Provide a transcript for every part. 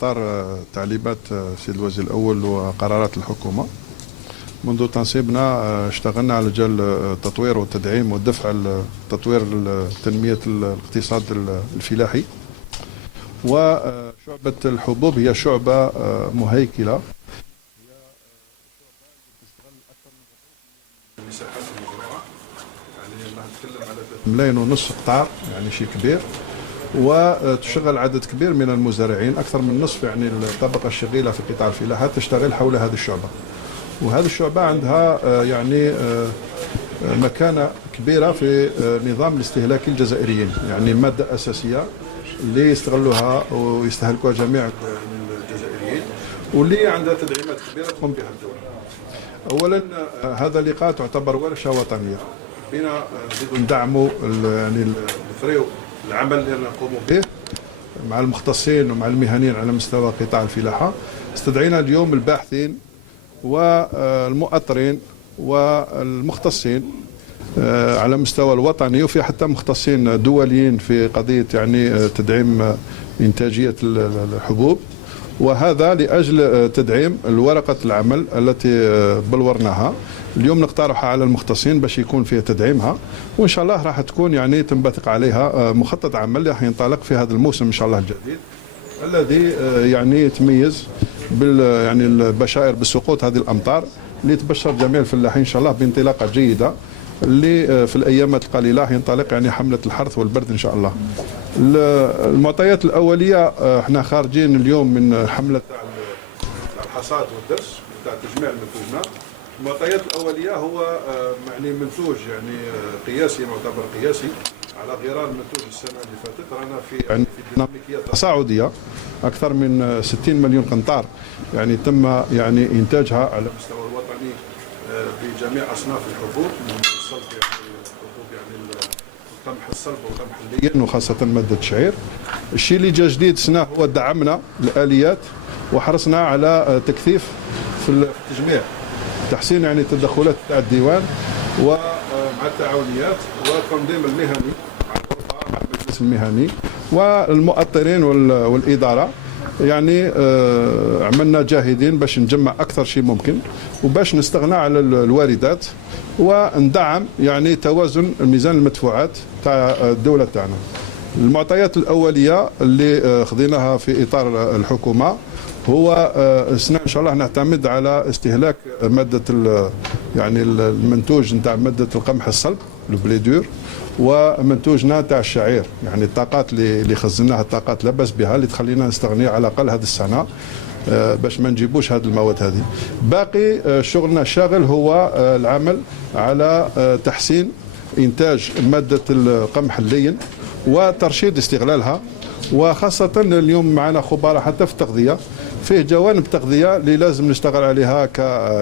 إطار تعليمات السيد الوزير الأول وقرارات الحكومة. منذ تنصيبنا اشتغلنا على جال التطوير والتدعيم والدفع تطوير تنمية الاقتصاد الفلاحي. وشعبة الحبوب هي شعبة مهيكلة، مساحات المزروعة، يعني نتكلم على 2.5 مليون هكتار، يعني شيء كبير، وتشغل عدد كبير من المزارعين. أكثر من نصف يعني الطبقة الشغيلة في قطاع الفلاحة تشتغل حول هذه الشعبة، وهذه الشعبة عندها يعني مكانة كبيرة في نظام الاستهلاكي الجزائريين، يعني مادة أساسية اللي يستغلوها ويستهلكوها جميع الجزائريين، واللي عندها تدعيمات كبيرة تقوم بها الدولة. أولا هذا اللقاء تعتبر ورشة وطنية، بنا ندعموا يعني نثريوا العمل اللي نقوم به مع المختصين ومع المهنيين على مستوى قطاع الفلاحة. استدعينا اليوم الباحثين والمؤطرين والمختصين على مستوى الوطني، وفي حتى مختصين دوليين في قضية يعني تدعيم إنتاجية الحبوب، وهذا لأجل تدعيم ورقة العمل التي بلورناها اليوم نقترحها على المختصين باش يكون فيها تدعيمها، وإن شاء الله راح تكون يعني تنبثق عليها مخطط عمل راح ينطلق في هذا الموسم إن شاء الله الجديد، الذي يعني يتميز يعني البشائر بسقوط هذه الأمطار، اللي تبشر جميع الفلاحين إن شاء الله بانطلاقة جيدة، اللي في الأيامات القليلة ينطلق يعني حملة الحرث والبرد إن شاء الله. المعطيات الأولية احنا خارجين اليوم من حملة الحصاد والدرس تاع تجميع المنتوجات. المعطيات الأولية هو يعني منتوج يعني قياسي، معتبر قياسي على غرار منتوج السنة اللي فاتت. رانا في يعني في ديناميكية تصاعدية، أكثر من 60 مليون قنطار يعني تم يعني إنتاجها على المستوى الوطني بجميع أصناف الحبوب، من الصلب يعني الحبوب يعني القمح الصلب والقمح اللين، وخاصة مادة الشعير. الشيء اللي جا جديد السنة هو دعمنا الآليات وحرصنا على تكثيف في التجميع، تحسين يعني التدخلات تاع الديوان ومع التعاونيات والتنظيم المهني مع الغرفة مع المجلس المهني والمؤطرين والإدارة. يعني عملنا جاهدين باش نجمع أكثر شيء ممكن، وباش نستغنى على الواردات وندعم يعني توازن ميزان المدفوعات تاع الدولة تاعنا. المعطيات الأولية اللي خذيناها في إطار الحكومة هو السنة إن شاء الله نعتمد على استهلاك مادة يعني المنتوج نتاع مادة القمح الصلب البليدور، ومنتوجنا تاع الشعير، يعني الطاقات اللي خزناها الطاقات لا باس بها اللي تخلينا نستغني على الأقل هذه السنة باش ما نجيبوش هذه المواد هذه. باقي شغلنا الشاغل هو العمل على تحسين إنتاج مادة القمح اللين وترشيد استغلالها، وخاصة اليوم معنا خبراء حتى في التغذية، فيه جوانب تغذية اللي لازم نشتغل عليها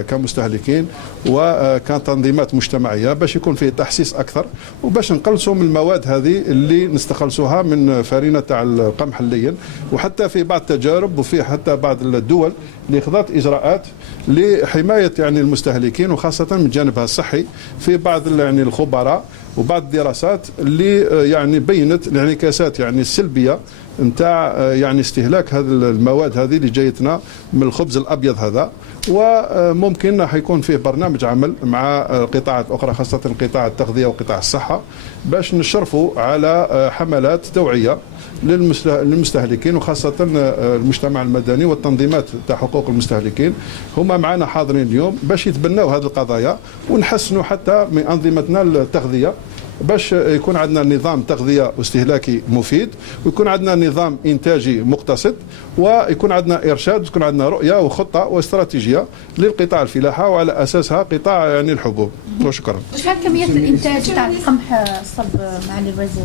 كمستهلكين وكتنظيمات مجتمعية باش يكون فيه تحسيس أكثر، وباش نقلصوا من المواد هذه اللي نستخلصوها من فرينة تاع القمح اللين. وحتى في بعض التجارب وفي حتى بعض الدول اللي خذت إجراءات لحماية يعني المستهلكين، وخاصة من جانبها الصحي، في بعض يعني الخبراء وبعض الدراسات اللي يعني بينت الانعكاسات يعني السلبية نتاع يعني استهلاك هذه المواد هذه اللي جايتنا من الخبز الأبيض هذا. وممكن حيكون فيه برنامج عمل مع قطاعات أخرى خاصة قطاع التغذية وقطاع الصحة باش نشرفوا على حملات توعية للمستهلكين، وخاصة المجتمع المدني والتنظيمات تاع حقوق المستهلكين هما معنا حاضرين اليوم باش يتبنوا هذه القضايا، ونحسنوا حتى من أنظمتنا التغذية باش يكون عندنا نظام تغذية واستهلاكي مفيد، ويكون عندنا نظام إنتاجي مقتصد، ويكون عندنا إرشاد، ويكون عندنا رؤية وخطة واستراتيجية للقطاع الفلاحة، وعلى أساسها قطاع يعني الحبوب. وشكرا. شحال كمية الإنتاج تاع القمح الصلب معالي الوزير؟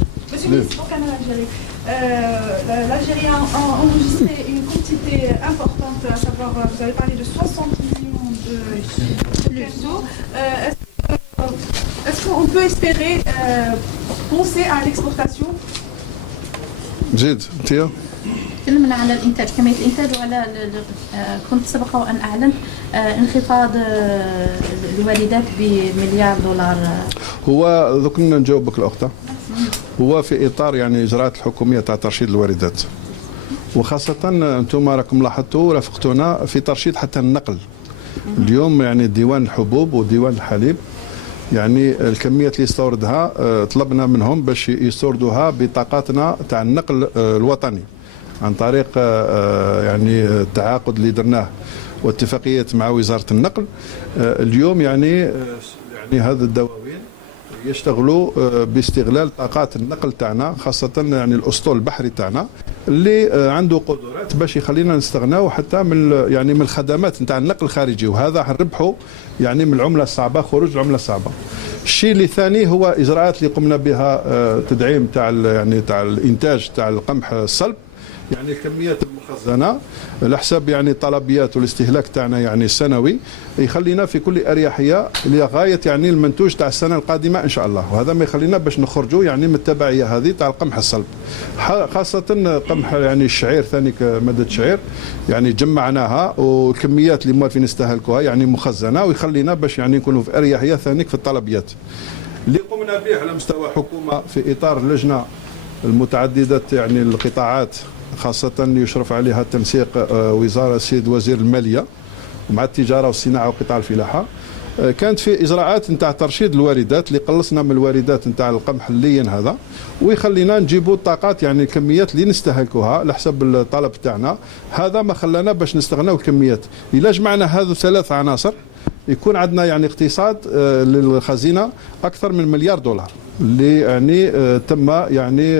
L'Algérie a enregistré une quantité importante, à savoir, vous avez parlé de 60 millions de kilos. Est-ce qu'on peut espérer penser à l'exportation? جيد تيا. تكلمنا على الإنتاج، كمية الإنتاج، وعلى كنت سبق وأن أعلنت انخفاض الواردات بمليار دولار. هو ذوك نجاوبك الأخت، هو في إطار يعني إجراءات الحكومية تاع ترشيد الواردات، وخاصة أنتم راكم لاحظتوا رافقتونا في ترشيد حتى النقل. اليوم يعني ديوان الحبوب وديوان الحليب يعني الكميات اللي يستوردها طلبنا منهم باش يستوردوها بطاقاتنا تاع النقل الوطني عن طريق يعني التعاقد اللي درناه واتفاقيات مع وزارة النقل. اليوم يعني هذا الدواوين يشتغلوا باستغلال طاقات النقل تاعنا، خاصة يعني الأسطول البحري تاعنا اللي عنده قدرات باش يخلينا نستغناو حتى من يعني من الخدمات نتاع النقل الخارجي، وهذا حنربحوا يعني من العملة الصعبة، خروج العملة الصعبة. الشيء اللي ثاني هو إجراءات اللي قمنا بها تدعيم تاع يعني تاع الإنتاج تاع القمح الصلب، يعني الكميات المخزنه على حساب يعني الطلبيات والاستهلاك تاعنا يعني السنوي يخلينا في كل اريحيه لغايه يعني المنتوج تاع السنه القادمه ان شاء الله، وهذا ما يخلينا باش نخرجوا يعني من التبعيه هذه تاع القمح الصلب، خاصه قمح يعني الشعير ثاني كماده شعير يعني جمعناها والكميات اللي موالفين نستهلكوها يعني مخزنه ويخلينا باش يعني نكونوا في اريحيه ثاني في الطلبيات. اللي قمنا به على مستوى حكومه في اطار اللجنه المتعدده يعني القطاعات، خاصة يشرف عليها التنسيق وزارة السيد وزير المالية مع التجارة والصناعة وقطاع الفلاحة، كانت في إجراءات نتاع ترشيد الواردات اللي قلصنا من الواردات نتاع القمح اللين هذا، ويخلينا نجيبوا الطاقات يعني الكميات اللي نستهلكوها على حسب الطلب تاعنا. هذا ما خلانا باش نستغناو الكميات. إلا جمعنا هذو ثلاث عناصر يكون عندنا يعني اقتصاد للخزينة أكثر من مليار دولار اللي يعني تم يعني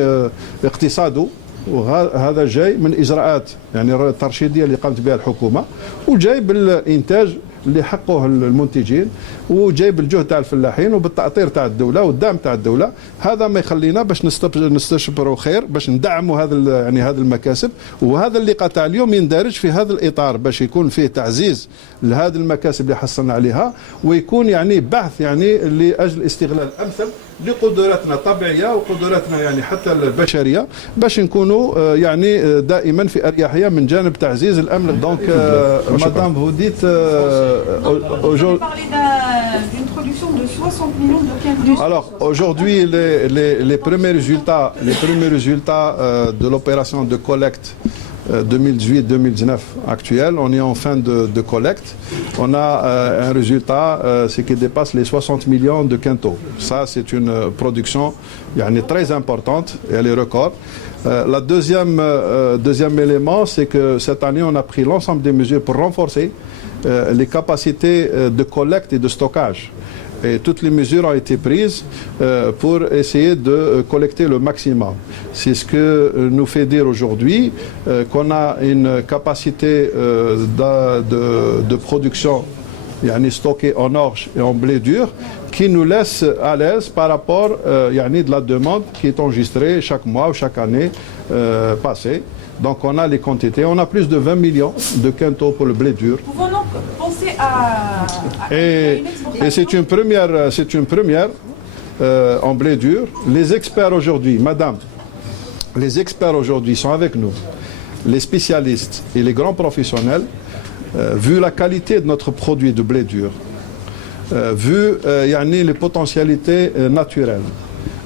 اقتصاده، وهذا جاي من اجراءات يعني الترشيديه اللي قامت بها الحكومه، وجاي بالانتاج اللي حقه المنتجين، وجاي بالجهد تاع الفلاحين وبالتاطير تاع الدوله والدعم تاع الدوله. هذا ما يخلينا باش نستشبروا خير باش ندعموا هذا يعني هذه المكاسب، وهذا اللقاء تاع اليوم يندرج في هذا الاطار باش يكون فيه تعزيز لهذه المكاسب اللي حصلنا عليها، ويكون يعني بحث يعني لاجل استغلال امثل لقدراتنا الطبيعيه وقدراتنا يعني حتى البشريه باش نكونوا يعني دائما في اريحيه من جانب تعزيز الامن. دونك مدام vous dites aujourd'hui parler d'une production de 60 millions de quintaux. Alors aujourd'hui les premiers résultats de l'opération de collecte 2018-2019 actuelle, on est en fin de collecte. On a un résultat ce qui dépasse les 60 millions de quintaux. Ça, c'est une production très importante et elle est record. Le deuxième élément, c'est que cette année, on a pris l'ensemble des mesures pour renforcer les capacités de collecte et de stockage. Et toutes les mesures ont été prises pour essayer de collecter le maximum. C'est ce que nous fait dire aujourd'hui qu'on a une capacité de production stockée en orge et en blé dur qui nous laisse à l'aise par rapport de la demande qui est enregistrée chaque mois ou chaque année passée. Donc on a les quantités, on a plus de 20 millions de quintaux pour le blé dur. Pouvons-nous penser à et c'est une première en blé dur. Les experts aujourd'hui, madame, les experts aujourd'hui sont avec nous, les spécialistes et les grands professionnels, vu la qualité de notre produit de blé dur, vu les potentialités naturelles.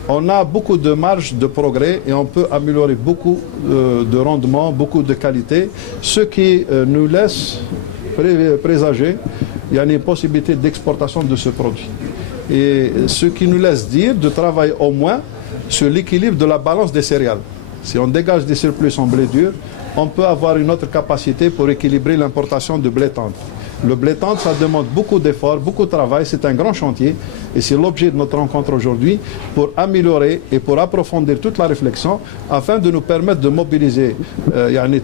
On a beaucoup de marge de progrès et on peut améliorer beaucoup de rendement, beaucoup de qualité, ce qui nous laisse présager une possibilité d'exportation de ce produit. Et ce qui nous laisse dire de travailler au moins sur l'équilibre de la balance des céréales. Si on dégage des surplus en blé dur, on peut avoir une autre capacité pour équilibrer l'importation de blé tendre. Le blé tendre, ça demande beaucoup d'efforts, beaucoup de travail, c'est un grand chantier et c'est l'objet de notre rencontre aujourd'hui pour améliorer et pour approfondir toute la réflexion afin de nous permettre de mobiliser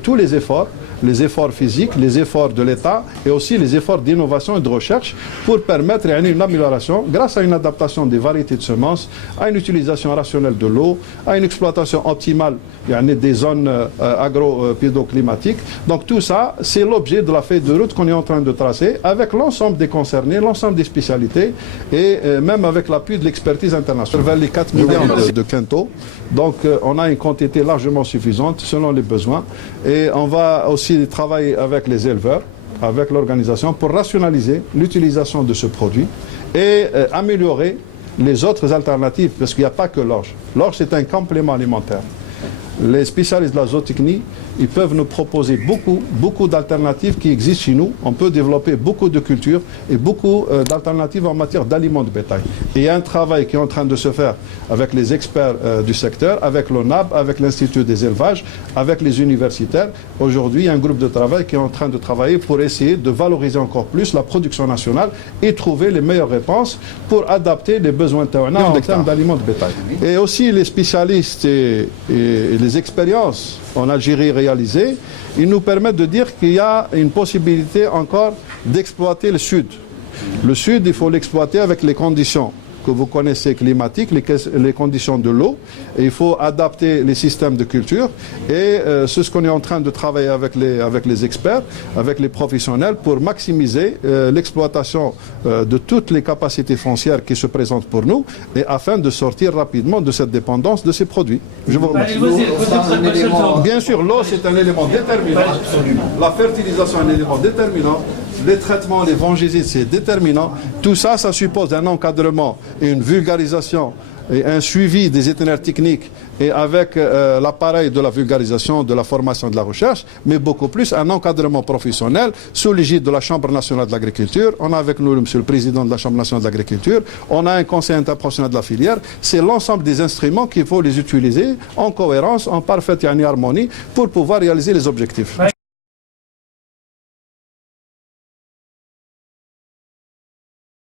tous les efforts physiques, les efforts de l'État et aussi les efforts d'innovation et de recherche pour permettre une amélioration grâce à une adaptation des variétés de semences, à une utilisation rationnelle de l'eau, à une exploitation optimale des zones agro-pédoclimatiques. Donc tout ça, c'est l'objet de la feuille de route qu'on est en train de tracer avec l'ensemble des concernés, l'ensemble des spécialités et même avec l'appui de l'expertise internationale. Vers les 4 millions de quintaux, donc on a une quantité largement suffisante selon les besoins et on va aussi travailler avec les éleveurs, avec l'organisation pour rationaliser l'utilisation de ce produit et améliorer les autres alternatives parce qu'il n'y a pas que l'orge. L'orge c'est un complément alimentaire. Les spécialistes de la zootechnie ils peuvent nous proposer beaucoup d'alternatives qui existent chez nous. On peut développer beaucoup de cultures et beaucoup d'alternatives en matière d'aliments de bétail. Et il y a un travail qui est en train de se faire avec les experts du secteur, avec l'ONAB, avec l'Institut des élevages, avec les universitaires. Aujourd'hui, il y a un groupe de travail qui est en train de travailler pour essayer de valoriser encore plus la production nationale et trouver les meilleures réponses pour adapter les besoins taouana en termes d'aliments de bétail. Et aussi les spécialistes et les expériences en Algérie réalisées, ils nous permettent de dire qu'il y a une possibilité encore d'exploiter le sud. Le sud, il faut l'exploiter avec les conditions que vous connaissez climatiques, les conditions de l'eau, et il faut adapter les systèmes de culture. Et c'est ce qu'on est en train de travailler avec les experts, avec les professionnels, pour maximiser l'exploitation de toutes les capacités foncières qui se présentent pour nous, et afin de sortir rapidement de cette dépendance de ces produits. Je vous remercie. Bien sûr, l'eau, c'est un élément déterminant. La fertilisation est un élément déterminant. Les traitements, les fongicides, c'est déterminant. Tout ça, ça suppose un encadrement et une vulgarisation et un suivi des itinéraires techniques et avec l'appareil de la vulgarisation, de la formation, de la recherche, mais beaucoup plus un encadrement professionnel sous l'égide de la Chambre nationale de l'agriculture. On a avec nous Monsieur le Président de la Chambre nationale de l'agriculture. On a un conseil interprofessionnel de la filière. C'est l'ensemble des instruments qu'il faut les utiliser en cohérence, en parfaite harmonie pour pouvoir réaliser les objectifs.